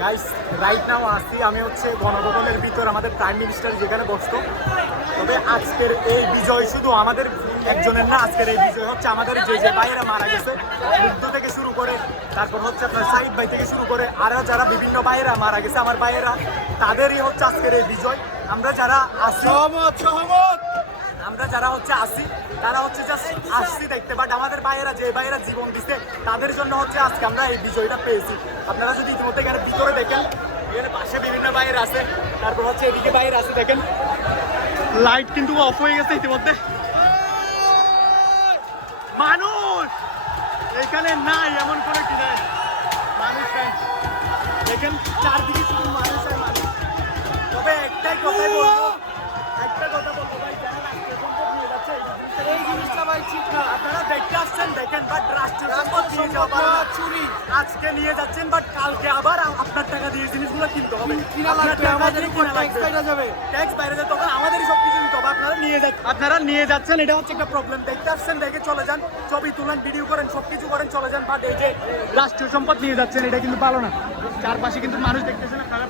Guys right now আসি আমি হচ্ছে গণভবনের ভিতর আমাদের প্রাইম মিনিস্টার যেখানে বসতো। তবে আজকের এই বিজয় শুধু আমাদের একজনের না, আজকের এই বিজয় হচ্ছে আমাদের যে যে ভাইয়েরা মারা গেছে, মুগ্ধ থেকে শুরু করে, তারপর হচ্ছে আপনার সাইদ ভাই থেকে শুরু করে আরও যারা বিভিন্ন ভাইয়েরা মারা গেছে আমার ভাইয়েরা, তাদেরই হচ্ছে আজকের এই বিজয়। আমরা যারা আসি আমরা যারা হচ্ছে আসি তারা হচ্ছে জাস্ট আসছি দেখতে, বাট আমাদের ভাইয়েরা যে ভাইয়েরা জীবন দিচ্ছে তাদের জন্য হচ্ছে আজকে আমরা এই বিজয়টা পেয়েছি। আপনারা যদি ইতিমধ্যে এখানে ভিতরে দেখেন, এখানে পাশে বিভিন্ন বাইরে আছে, তারপর হচ্ছে এদিকে বাইরে আছে, দেখেন লাইট কিন্তু অফ হয়ে গেছে ইতিমধ্যে। মানুষ এখানে নাই এমন করে কি নাই, মানুষ নাই, দেখেন চারদিকে শুধু মানুষ আর মানুষ। তবে একটাই কথাই বলবো, একটা কথা বলবো ভাই, যারা রাষ্ট্রীয় সম্পদ নিয়ে যাচ্ছে এই জিনিসটা ভাই ঠিক না। আপনারা দেখতে আসছেন দেখেন, বাট রাষ্ট্রীয় সম্পদ নিয়ে যাওয়া চুরি। আজকে নিয়ে যাচ্ছেন, বাট কালকে আবার আপনার টাকা দিয়ে জিনিসগুলো কিনতে হবে, কিনা লাগবে, আমাদের ট্যাক্স বাইরে যাবে, ট্যাক্স বাইরে যাবে, তখন আমাদেরই সব কিছু নিতে হবে। আপনারা নিয়ে যাচ্ছেন, এটা হচ্ছে একটা প্রবলেম। দেখতে আসছেন, দেখে চলে যান, ছবি তুলেন, ভিডিও করেন, সবকিছু করেন, চলে যান, বাট এই যে রাষ্ট্রীয় সম্পদ নিয়ে যাচ্ছেন, এটা কিন্তু ভালো না। চারপাশে কিন্তু মানুষ দেখতেছেন আপনারা।